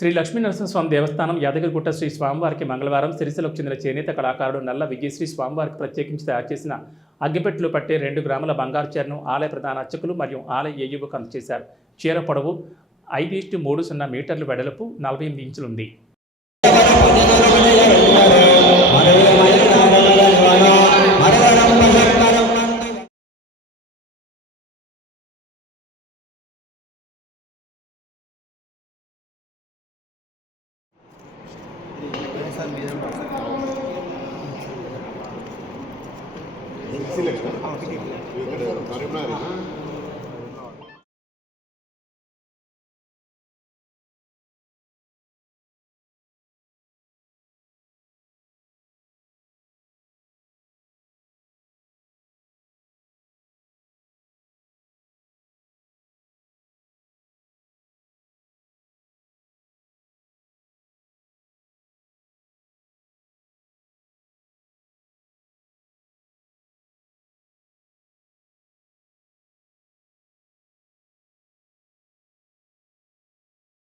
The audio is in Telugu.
శ్రీ లక్ష్మీ నరసింహస్వామి దేవస్థానం యాదగిరిగుట్ట శ్రీ స్వామివారికి మంగళవారం సిరిసిలకు చెందిన చేనేత కళాకారుడు నల్ల విజయశ్రీ స్వామివారికి ప్రత్యేకించి తయారు చేసిన అగ్గిపెట్టెలు పట్టే రెండు గ్రాముల బంగారు చీరను ఆలయ ప్రధాన అర్చకులు మరియు ఆలయ ఏయువుకు అందజేశారు. చీర పొడవు ఐదు ఇష్టి మూడు సున్నా మీటర్లు వెడల్పు నలభై ఎనిమిది ఇంచులుంది. కరీంనగర్